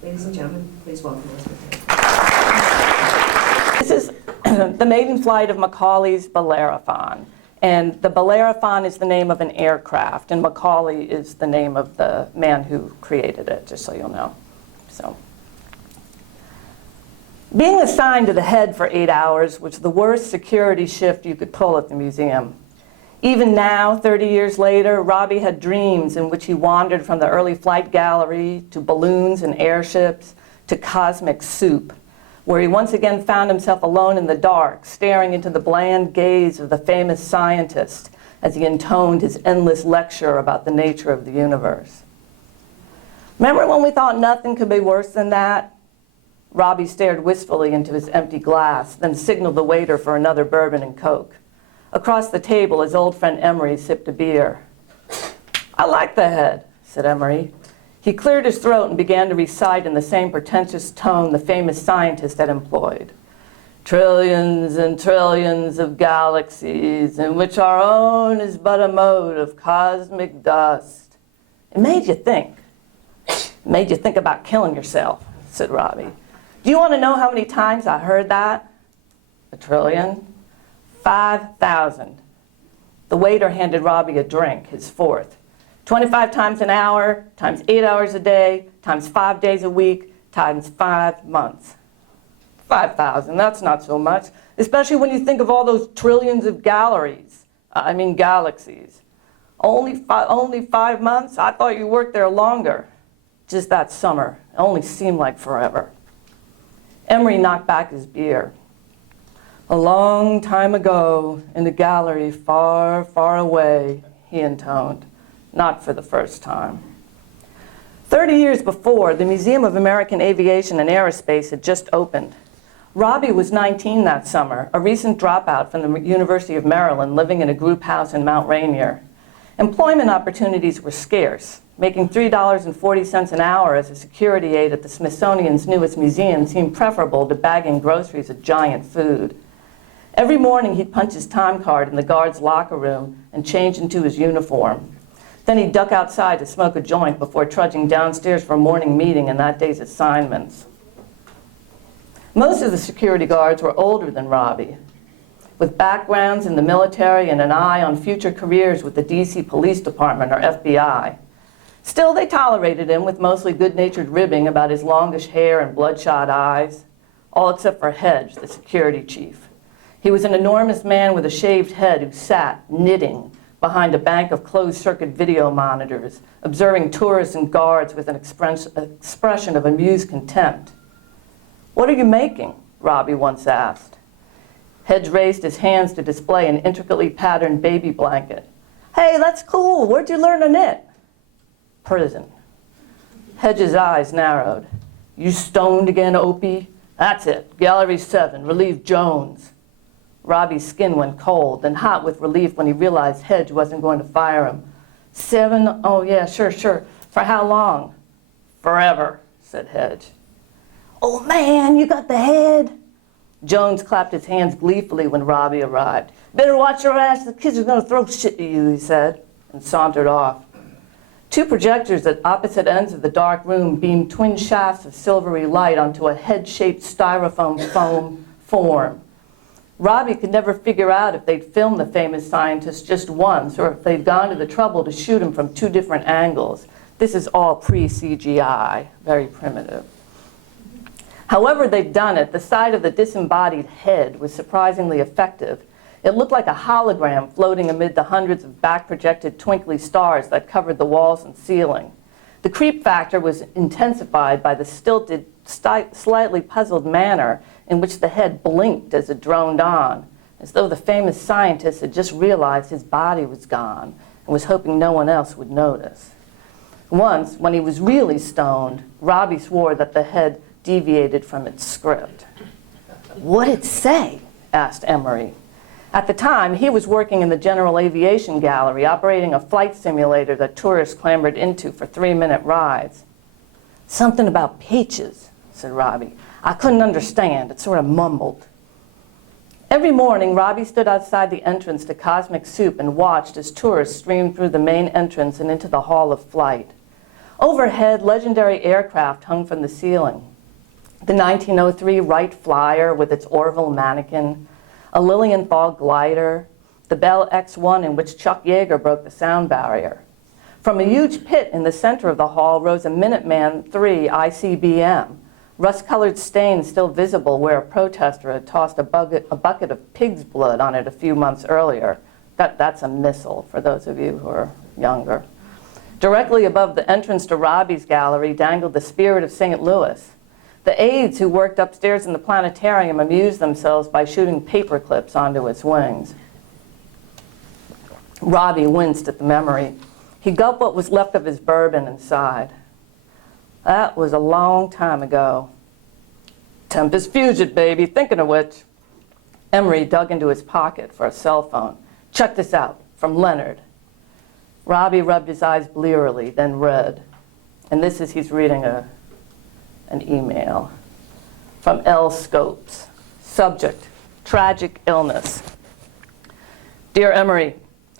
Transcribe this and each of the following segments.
Ladies and gentlemen, please welcome Elizabeth. This is the maiden flight of McCaulley's Bellerophon. And the Bellerophon is the name of an aircraft, and McCaulley is the name of the man who created it, just so you'll know. So, being assigned to the head for 8 hours was the worst security shift you could pull at the museum. Even now, 30 years later, Robby had dreams in which he wandered from the early flight gallery to balloons and airships to cosmic soup, where he once again found himself alone in the dark, staring into the bland gaze of the famous scientist as he intoned his endless lecture about the nature of the universe. Remember when we thought nothing could be worse than that? Robby stared wistfully into his empty glass, then signaled the waiter for another bourbon and Coke. Across the table, his old friend Emery sipped a beer. "I like the head," said Emery. He cleared his throat and began to recite in the same pretentious tone the famous scientist had employed. "Trillions and trillions of galaxies, in which our own is but a mote of cosmic dust." It made you think. It made you think about killing yourself, said Robby. Do you want to know how many times I heard that? A trillion? 5,000. The waiter handed Robby a drink, his fourth. 25 times an hour, times 8 hours a day, times 5 days a week, times 5 months. 5,000, that's not so much, especially when you think of all those trillions of galaxies. Only 5 months? I thought you worked there longer. Just that summer. It only seemed like forever. Emery knocked back his beer. "A long time ago, in a gallery far, far away," he intoned, not for the first time. 30 years before, the Museum of American Aviation and Aerospace had just opened. Robby was 19 that summer, a recent dropout from the University of Maryland, living in a group house in Mount Rainier. Employment opportunities were scarce. Making $3.40 an hour as a security aide at the Smithsonian's newest museum seemed preferable to bagging groceries at Giant Food. Every morning he'd punch his time card in the guard's locker room and change into his uniform. Then he'd duck outside to smoke a joint before trudging downstairs for a morning meeting and that day's assignments. Most of the security guards were older than Robby, with backgrounds in the military and an eye on future careers with the DC Police Department or FBI. Still, they tolerated him with mostly good-natured ribbing about his longish hair and bloodshot eyes, all except for Hedge, the security chief. He was an enormous man with a shaved head who sat, knitting, behind a bank of closed-circuit video monitors, observing tourists and guards with an expression of amused contempt. "What are you making?" Robby once asked. Hedge raised his hands to display an intricately patterned baby blanket. "Hey, that's cool. Where'd you learn to knit?" "Prison." Hedge's eyes narrowed. "You stoned again, Opie? That's it. Gallery 7, relieve Jones." Robby's skin went cold and hot with relief when he realized Hedge wasn't going to fire him. 7? Oh, yeah, sure. For how long?" "Forever," said Hedge. "Oh, man, you got the head." Jones clapped his hands gleefully when Robby arrived. "Better watch your ass. The kids are going to throw shit at you," he said, and sauntered off. Two projectors at opposite ends of the dark room beamed twin shafts of silvery light onto a head-shaped styrofoam foam form. Robby could never figure out if they'd filmed the famous scientist just once or if they'd gone to the trouble to shoot him from 2 different angles. This is all pre-CGI, very primitive. However they'd done it, the sight of the disembodied head was surprisingly effective. It looked like a hologram floating amid the hundreds of back-projected twinkly stars that covered the walls and ceiling. The creep factor was intensified by the stilted, slightly puzzled manner in which the head blinked as it droned on, as though the famous scientist had just realized his body was gone and was hoping no one else would notice. Once, when he was really stoned, Robby swore that the head deviated from its script. "What'd it say?" asked Emery. At the time, he was working in the General Aviation Gallery, operating a flight simulator that tourists clambered into for 3-minute rides. "Something about peaches," said Robby. "I couldn't understand. It sort of mumbled." Every morning, Robby stood outside the entrance to Cosmic Soup and watched as tourists streamed through the main entrance and into the Hall of Flight. Overhead, legendary aircraft hung from the ceiling. The 1903 Wright Flyer with its Orville mannequin, a Lilienthal glider, the Bell X-1 in which Chuck Yeager broke the sound barrier. From a huge pit in the center of the hall rose a Minuteman III ICBM, rust-colored stains still visible where a protester had tossed a bucket of pig's blood on it a few months earlier. That's a missile, for those of you who are younger. Directly above the entrance to Robbie's gallery dangled the Spirit of St. Louis. The aides who worked upstairs in the planetarium amused themselves by shooting paper clips onto its wings. Robbie winced at the memory. He gulped what was left of his bourbon and sighed. That was a long time ago. Tempus fugit, baby. Thinking of which, Emery dug into his pocket for a cell phone. Check this out, from Leonard. Robbie rubbed his eyes blearily, then read. And this is, he's reading an email from L. Scopes. Subject, tragic illness. Dear Emery,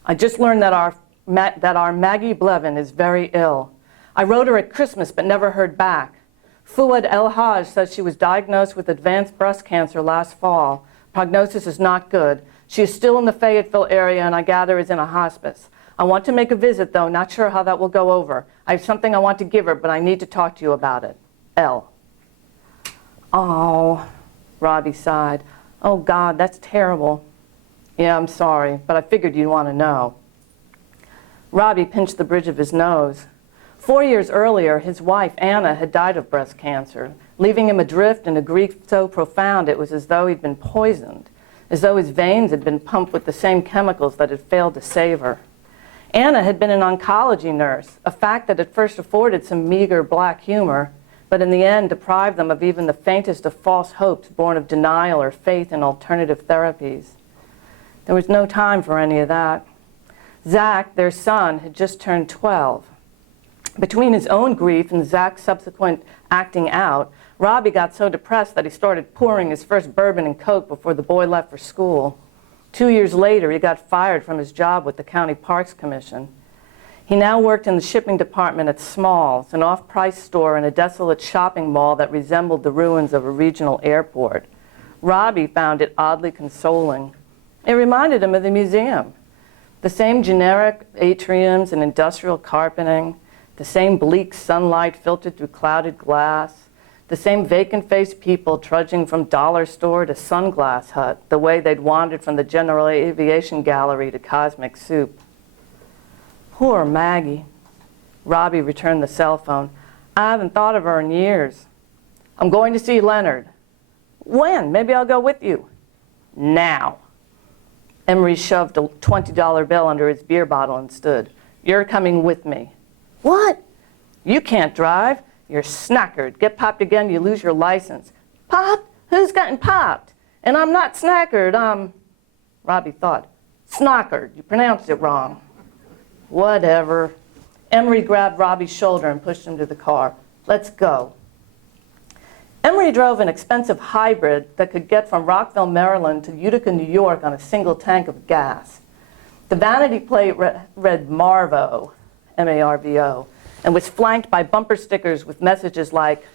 I just learned that our Maggie Blevins is very ill. I wrote her at Christmas but never heard back. Fuad El Haj says she was diagnosed with advanced breast cancer last fall. Prognosis is not good. She is still in the Fayetteville area and I gather is in a hospice. I want to make a visit though, not sure how that will go over. I have something I want to give her, but I need to talk to you about it. L. Oh, Robbie sighed. Oh God, that's terrible. Yeah, I'm sorry, but I figured you'd want to know. Robbie pinched the bridge of his nose. 4 years earlier, his wife, Anna, had died of breast cancer, leaving him adrift in a grief so profound it was as though he'd been poisoned, as though his veins had been pumped with the same chemicals that had failed to save her. Anna had been an oncology nurse, a fact that at first afforded some meager black humor, but in the end deprived them of even the faintest of false hopes born of denial or faith in alternative therapies. There was no time for any of that. Zach, their son, had just turned 12. Between his own grief and Zach's subsequent acting out, Robbie got so depressed that he started pouring his first bourbon and Coke before the boy left for school. 2 years later, he got fired from his job with the County Parks Commission. He now worked in the shipping department at Smalls, an off-price store in a desolate shopping mall that resembled the ruins of a regional airport. Robbie found it oddly consoling. It reminded him of the museum. The same generic atriums and industrial carpeting, the same bleak sunlight filtered through clouded glass, the same vacant-faced people trudging from dollar store to sunglass hut, the way they'd wandered from the General Aviation Gallery to Cosmic Soup. Poor Maggie. Robbie returned the cell phone. I haven't thought of her in years. I'm going to see Leonard. When? Maybe I'll go with you. Now. Emery shoved a $20 bill under his beer bottle and stood. You're coming with me. What? You can't drive. You're snackered. Get popped again, you lose your license. Popped? Who's gotten popped? And I'm not snackered, Robbie thought. Snockered. You pronounced it wrong. Whatever. Emery grabbed Robbie's shoulder and pushed him to the car. Let's go. Emery drove an expensive hybrid that could get from Rockville, Maryland to Utica, New York on a single tank of gas. The vanity plate read Marvo, M-A-R-V-O, and was flanked by bumper stickers with messages like,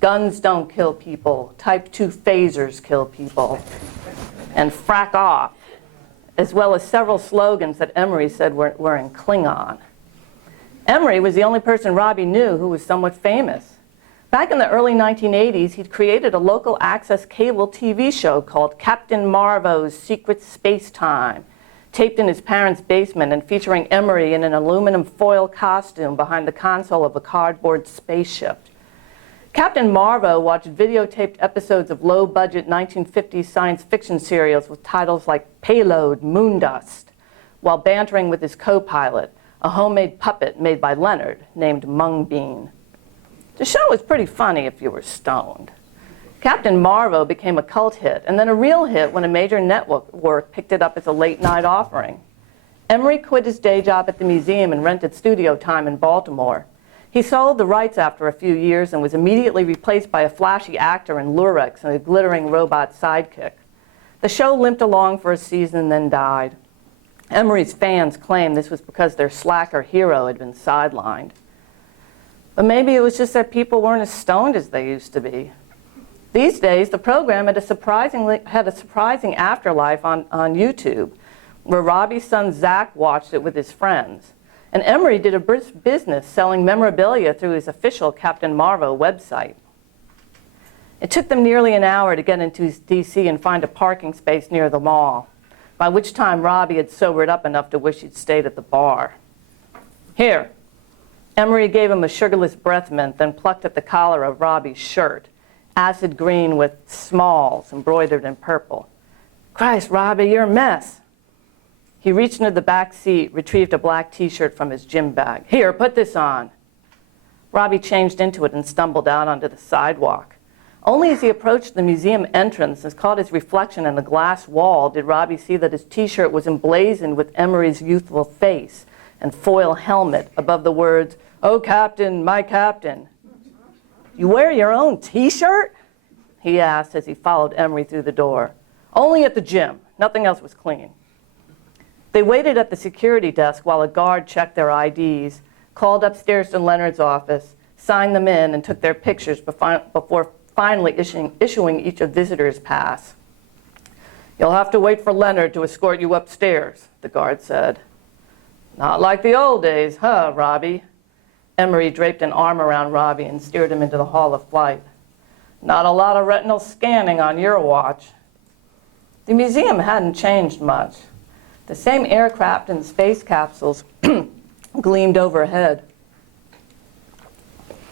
guns don't kill people, type 2 phasers kill people, and frack off, as well as several slogans that Emery said were in Klingon. Emery was the only person Robbie knew who was somewhat famous. Back in the early 1980s, he'd created a local access cable TV show called Captain Marvo's Secret Space Time, taped in his parents' basement and featuring Emery in an aluminum foil costume behind the console of a cardboard spaceship. Captain Marvo watched videotaped episodes of low-budget 1950s science fiction serials with titles like Payload, Moondust, while bantering with his co-pilot, a homemade puppet made by Leonard named Mung Bean. The show was pretty funny if you were stoned. Captain Marvo became a cult hit, and then a real hit when a major network picked it up as a late-night offering. Emery quit his day job at the museum and rented studio time in Baltimore. He sold the rights after a few years and was immediately replaced by a flashy actor in Lurex and a glittering robot sidekick. The show limped along for a season and then died. Emery's fans claimed this was because their slacker hero had been sidelined. But maybe it was just that people weren't as stoned as they used to be. These days, the program had a surprising afterlife on YouTube, where Robby's son Zach watched it with his friends. And Emery did a business selling memorabilia through his official Captain Marvo website. It took them nearly an hour to get into DC and find a parking space near the mall, by which time Robby had sobered up enough to wish he'd stayed at the bar. Here. Emery gave him a sugarless breath mint, then plucked at the collar of Robby's shirt, acid green with smalls embroidered in purple. Christ, Robby, you're a mess. He reached into the back seat, retrieved a black T-shirt from his gym bag. Here, put this on. Robby changed into it and stumbled out onto the sidewalk. Only as he approached the museum entrance and caught his reflection in the glass wall did Robby see that his T-shirt was emblazoned with Emery's youthful face and foil helmet above the words, "Oh, Captain, my Captain." You wear your own T-shirt? He asked as he followed Emery through the door. Only at the gym. Nothing else was clean. They waited at the security desk while a guard checked their IDs, called upstairs to Leonard's office, signed them in, and took their pictures before finally issuing each a visitor's pass. You'll have to wait for Leonard to escort you upstairs, the guard said. Not like the old days, huh, Robby? Emery draped an arm around Robby and steered him into the Hall of Flight. Not a lot of retinal scanning on your watch. The museum hadn't changed much. The same aircraft and space capsules gleamed overhead.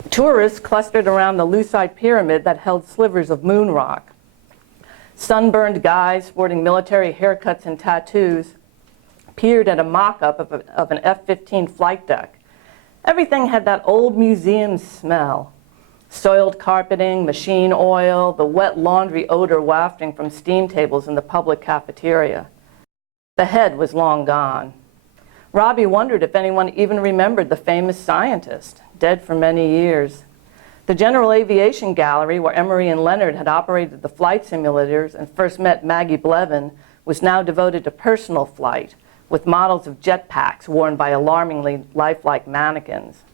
Tourists clustered around the lucite pyramid that held slivers of moon rock. Sunburned guys sporting military haircuts and tattoos peered at a mock-up of an F-15 flight deck. Everything had that old museum smell. Soiled carpeting, machine oil, the wet laundry odor wafting from steam tables in the public cafeteria. The head was long gone. Robby wondered if anyone even remembered the famous scientist, dead for many years. The General Aviation Gallery, where Emery and Leonard had operated the flight simulators and first met Maggie Blevins, was now devoted to personal flight, with models of jetpacks worn by alarmingly lifelike mannequins.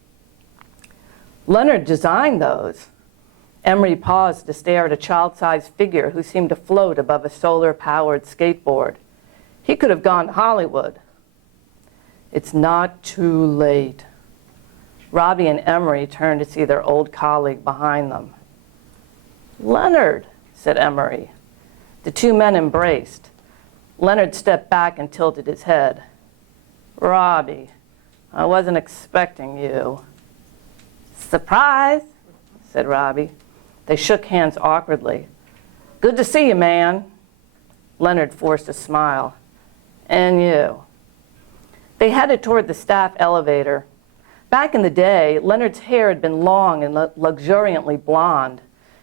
Leonard designed those. Emery paused to stare at a child-sized figure who seemed to float above a solar-powered skateboard. He could have gone to Hollywood. It's not too late. Robby and Emery turned to see their old colleague behind them. Leonard, said Emery. The two men embraced. Leonard stepped back and tilted his head. Robby, I wasn't expecting you. Surprise, said Robby. They shook hands awkwardly. Good to see you, man. Leonard forced a smile. And you. They headed toward the staff elevator. Back in the day, Leonard's hair had been long and luxuriantly blonde.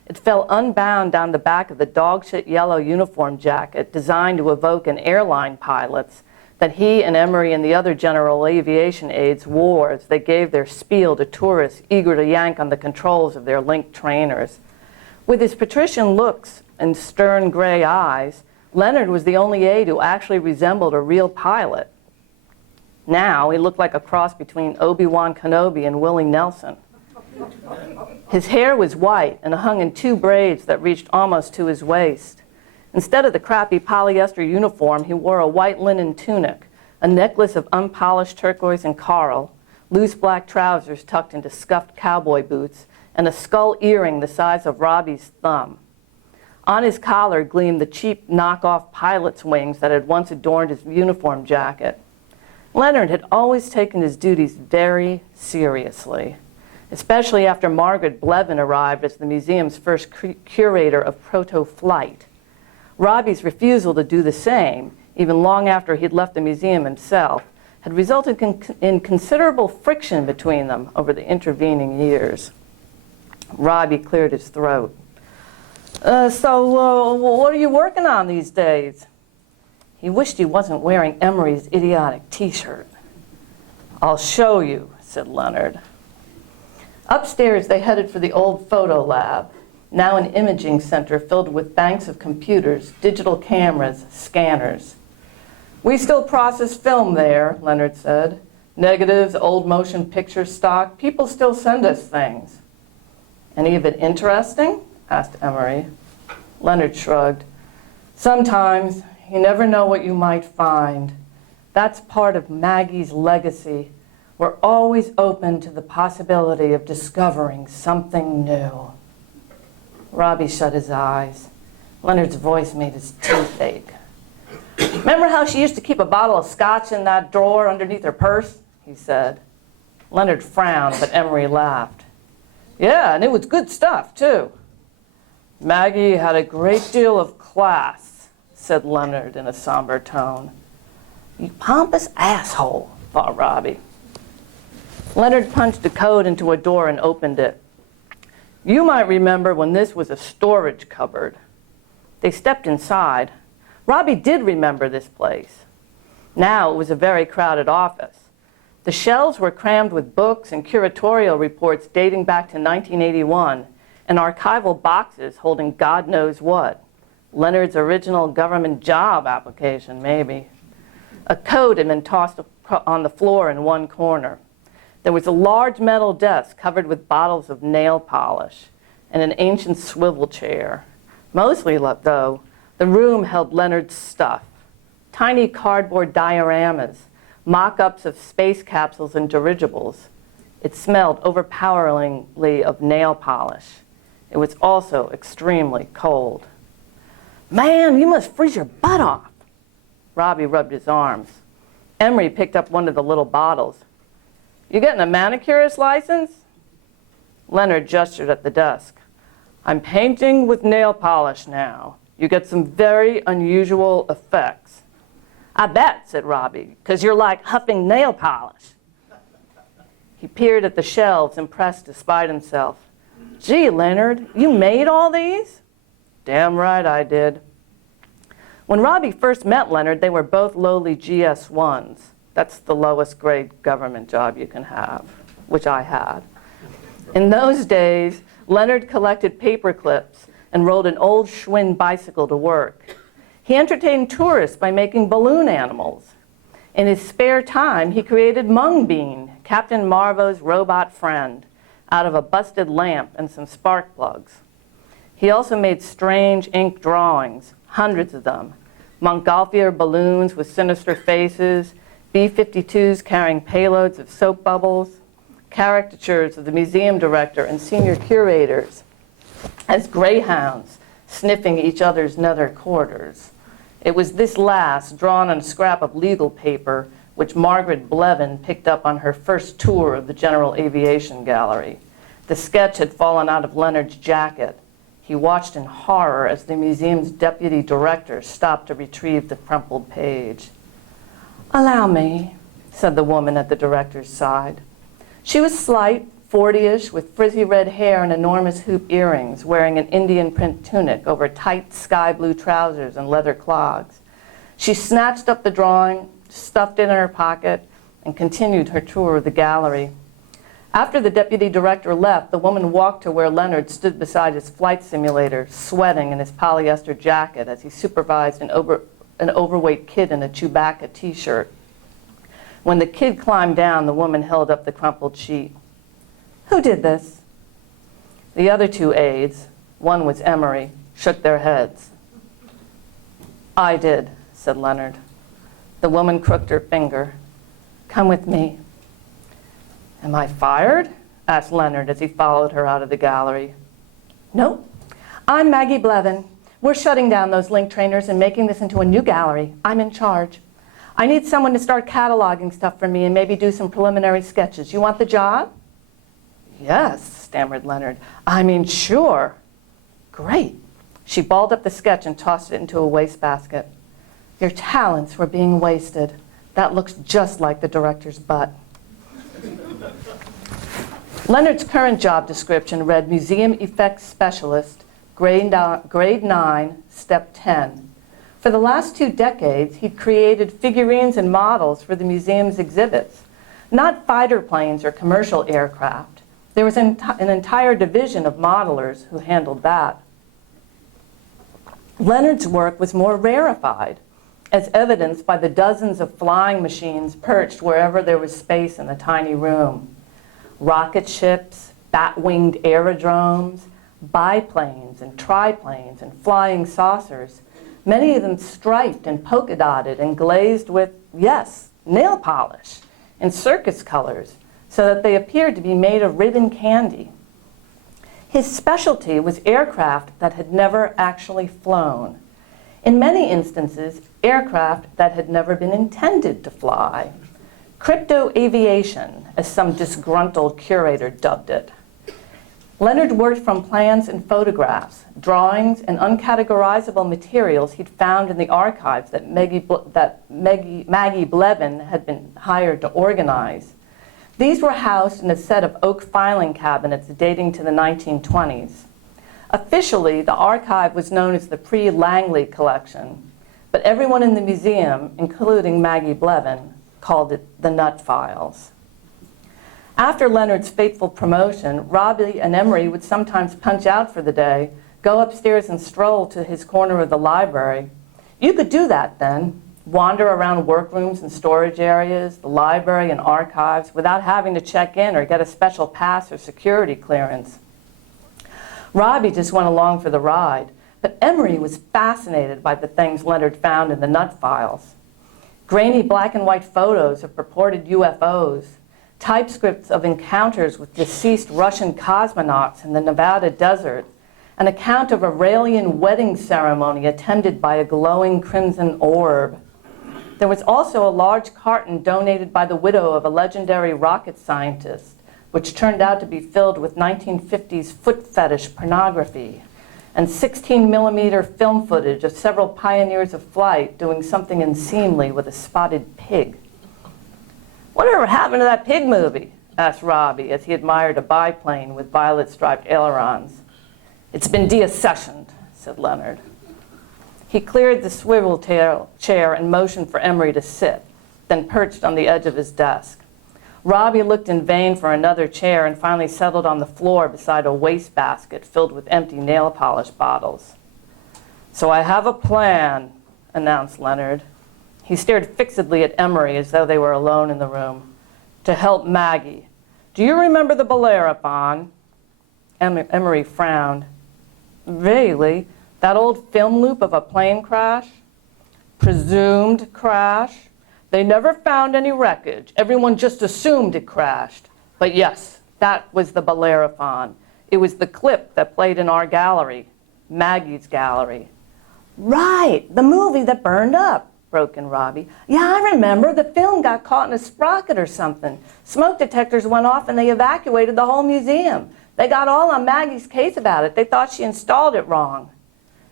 It fell unbound down the back of the dog-shit yellow uniform jacket designed to evoke an airline pilot's that he and Emery and the other general aviation aides wore as they gave their spiel to tourists eager to yank on the controls of their linked trainers. With his patrician looks and stern gray eyes, Leonard was the only aide who actually resembled a real pilot. Now he looked like a cross between Obi-Wan Kenobi and Willie Nelson. His hair was white and hung in two braids that reached almost to his waist. Instead of the crappy polyester uniform, he wore a white linen tunic, a necklace of unpolished turquoise and coral, loose black trousers tucked into scuffed cowboy boots, and a skull earring the size of Robby's thumb. On his collar gleamed the cheap knockoff pilot's wings that had once adorned his uniform jacket. Leonard had always taken his duties very seriously, especially after Margaret Blevins arrived as the museum's first curator of proto-flight. Robby's refusal to do the same, even long after he'd left the museum himself, had resulted in considerable friction between them over the intervening years. Robby cleared his throat. So what are you working on these days? He wished he wasn't wearing Emery's idiotic T-shirt. I'll show you, said Leonard. Upstairs, they headed for the old photo lab, now an imaging center filled with banks of computers, digital cameras, scanners. We still process film there, Leonard said. Negatives, old motion picture stock. People still send us things. Any of it interesting? Asked Emery. Leonard shrugged. Sometimes. You never know what you might find. That's part of Maggie's legacy. We're always open to the possibility of discovering something new. Robby shut his eyes. Leonard's voice made his teeth ache. Remember how she used to keep a bottle of scotch in that drawer underneath her purse? He said. Leonard frowned, but Emery laughed. Yeah, and it was good stuff, too. Maggie had a great deal of class, said Leonard in a somber tone. You pompous asshole, thought Robby. Leonard punched a code into a door and opened it. You might remember when this was a storage cupboard. They stepped inside. Robby did remember this place. Now it was a very crowded office. The shelves were crammed with books and curatorial reports dating back to 1981, and archival boxes holding God knows what. Leonard's original government job application, maybe. A coat had been tossed on the floor in one corner. There was a large metal desk covered with bottles of nail polish and an ancient swivel chair. Mostly, though, the room held Leonard's stuff. Tiny cardboard dioramas, mock-ups of space capsules and dirigibles. It smelled overpoweringly of nail polish. It was also extremely cold. Man, you must freeze your butt off. Robby rubbed his arms. Emery picked up one of the little bottles. You getting a manicurist license? Leonard gestured at the desk. I'm painting with nail polish now. You get some very unusual effects. I bet, said Robby, because you're like huffing nail polish. He peered at the shelves, impressed despite himself. Gee, Leonard, you made all these? Damn right I did. When Robby first met Leonard, they were both lowly GS1s. That's the lowest grade government job you can have, which I had. In those days, Leonard collected paper clips and rode an old Schwinn bicycle to work. He entertained tourists by making balloon animals. In his spare time, he created Mung Bean, Captain Marvo's robot friend, out of a busted lamp and some spark plugs. He also made strange ink drawings, hundreds of them, Montgolfier balloons with sinister faces, B-52s carrying payloads of soap bubbles, caricatures of the museum director and senior curators as greyhounds sniffing each other's nether quarters. It was this last, drawn on a scrap of legal paper, which Margaret Blevins picked up on her first tour of the General Aviation Gallery. The sketch had fallen out of Leonard's jacket. He watched in horror as the museum's deputy director stopped to retrieve the crumpled page. Allow me, said the woman at the director's side. She was slight, 40-ish, with frizzy red hair and enormous hoop earrings, wearing an Indian print tunic over tight sky blue trousers and leather clogs. She snatched up the drawing, stuffed it in her pocket, and continued her tour of the gallery. After the deputy director left, the woman walked to where Leonard stood beside his flight simulator, sweating in his polyester jacket as he supervised an overweight kid in a Chewbacca t-shirt. When the kid climbed down, the woman held up the crumpled sheet. Who did this? The other two aides, one was Emery, shook their heads. I did, said Leonard. The woman crooked her finger. Come with me. Am I fired? Asked Leonard as he followed her out of the gallery. No, I'm Maggie Blevins. We're shutting down those link trainers and making this into a new gallery. I'm in charge. I need someone to start cataloging stuff for me and maybe do some preliminary sketches. You want the job? Yes, stammered Leonard. I mean, sure. Great. She balled up the sketch and tossed it into a wastebasket. Your talents were being wasted. That looks just like the director's butt. Leonard's current job description read Museum Effects Specialist, grade 9, Step 10. For the last 2 decades, he'd created figurines and models for the museum's exhibits, not fighter planes or commercial aircraft. There was an entire division of modelers who handled that. Leonard's work was more rarefied. as evidenced by the dozens of flying machines perched wherever there was space in the tiny room. Rocket ships, bat-winged aerodromes, biplanes and triplanes and flying saucers, many of them striped and polka-dotted and glazed with, yes, nail polish in circus colors, so that they appeared to be made of ribbon candy. His specialty was aircraft that had never actually flown. In many instances, aircraft that had never been intended to fly. Crypto-aviation, as some disgruntled curator dubbed it. Leonard worked from plans and photographs, drawings, and uncategorizable materials he'd found in the archives that Maggie Blevins had been hired to organize. These were housed in a set of oak filing cabinets dating to the 1920s. Officially, the archive was known as the Pre-Langley Collection, but everyone in the museum, including Maggie Blevins, called it the Nut Files. After Leonard's fateful promotion, Robby and Emery would sometimes punch out for the day, go upstairs and stroll to his corner of the library. You could do that then, wander around workrooms and storage areas, the library and archives, without having to check in or get a special pass or security clearance. Robby just went along for the ride, but Emery was fascinated by the things Leonard found in the Nut Files. Grainy black and white photos of purported UFOs, typescripts of encounters with deceased Russian cosmonauts in the Nevada desert, an account of a Raelian wedding ceremony attended by a glowing crimson orb. There was also a large carton donated by the widow of a legendary rocket scientist, which turned out to be filled with 1950s foot fetish pornography, and 16-millimeter film footage of several pioneers of flight doing something unseemly with a spotted pig. "Whatever happened to that pig movie?" asked Robby as he admired a biplane with violet-striped ailerons. "It's been deaccessioned," said Leonard. He cleared the swivel chair and motioned for Emery to sit, then perched on the edge of his desk. Robby looked in vain for another chair and finally settled on the floor beside a wastebasket filled with empty nail polish bottles. "So I have a plan," announced Leonard. He stared fixedly at Emery as though they were alone in the room. "To help Maggie. Do you remember the Bellerophon?" Emery frowned. "Vaguely. That old film loop of a plane crash?" "Presumed crash. They never found any wreckage. Everyone just assumed it crashed. But yes, that was the Bellerophon. It was the clip that played in our gallery, Maggie's gallery." "Right, the movie that burned up," broke in Robby. "Yeah, I remember. The film got caught in a sprocket or something. Smoke detectors went off and they evacuated the whole museum. They got all on Maggie's case about it. They thought she installed it wrong."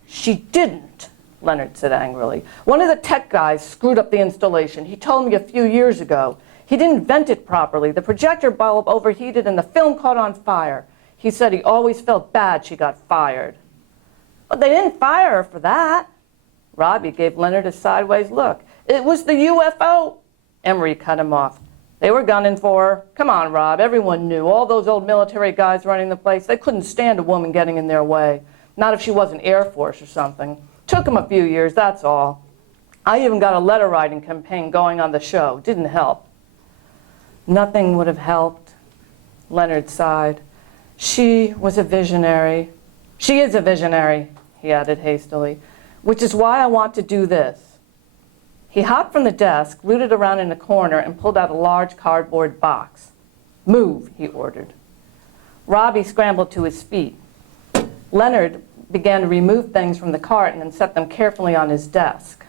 "She didn't," Leonard said angrily. "One of the tech guys screwed up the installation. He told me a few years ago. He didn't vent it properly. The projector bulb overheated and the film caught on fire. He said he always felt bad she got fired." "But they didn't fire her for that." Robby gave Leonard a sideways look. "It was the UFO." Emery cut him off. "They were gunning for her. Come on, Rob. Everyone knew. All those old military guys running the place, they couldn't stand a woman getting in their way. Not if she wasn't Air Force or something. Took them a few years, that's all. I even got a letter writing campaign going on the show. Didn't help." "Nothing would have helped," Leonard sighed. "She was a visionary. She is a visionary," he added hastily, "which is why I want to do this." He hopped from the desk, rooted around in a corner, and pulled out a large cardboard box. "Move," he ordered. Robby scrambled to his feet. Leonard began to remove things from the carton and set them carefully on his desk.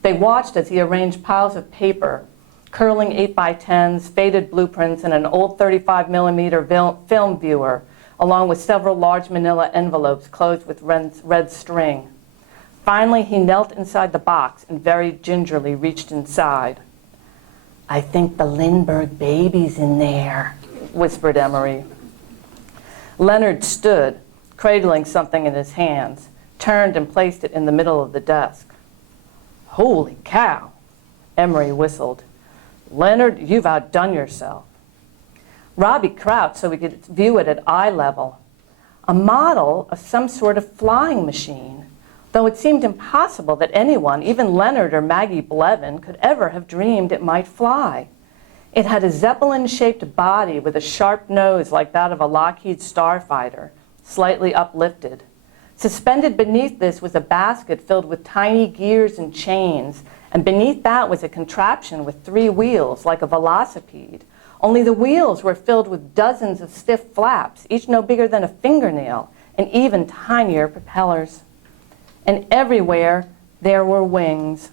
They watched as he arranged piles of paper, curling 8x10s, faded blueprints, and an old 35-millimeter film viewer, along with several large manila envelopes closed with red string. Finally, he knelt inside the box and very gingerly reached inside. "I think the Lindbergh baby's in there," whispered Emery. Leonard stood, cradling something in his hands, turned and placed it in the middle of the desk. "Holy cow," Emery whistled. "Leonard, you've outdone yourself." Robby crouched so he could view it at eye level. A model of some sort of flying machine. though it seemed impossible that anyone, even Leonard or Maggie Blevins, could ever have dreamed it might fly. It had a zeppelin-shaped body with a sharp nose like that of a Lockheed starfighter, slightly uplifted. Suspended beneath this was a basket filled with tiny gears and chains, and beneath that was a contraption with 3 wheels, like a velocipede. Only the wheels were filled with dozens of stiff flaps, each no bigger than a fingernail, and even tinier propellers. And everywhere there were wings,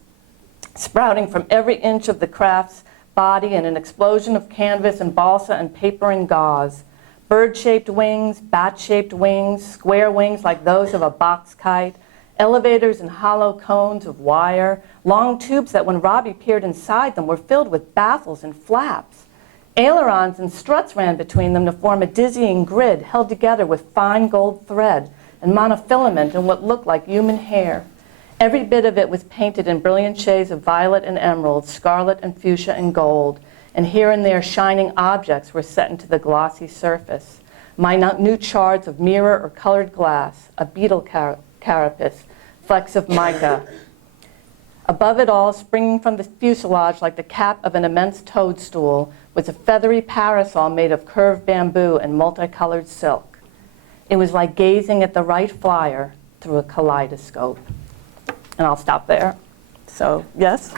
sprouting from every inch of the craft's body in an explosion of canvas and balsa and paper and gauze. Bird-shaped wings, bat-shaped wings, square wings like those of a box kite, elevators and hollow cones of wire, long tubes that when Robby peered inside them were filled with baffles and flaps. Ailerons and struts ran between them to form a dizzying grid held together with fine gold thread and monofilament and what looked like human hair. Every bit of it was painted in brilliant shades of violet and emerald, scarlet and fuchsia and gold, and here and there shining objects were set into the glossy surface. Minute shards of mirror or colored glass, a beetle carapace, flecks of mica. Above it all, springing from the fuselage like the cap of an immense toadstool, was a feathery parasol made of curved bamboo and multicolored silk. It was like gazing at the Wright Flyer through a kaleidoscope. And I'll stop there. So, yes?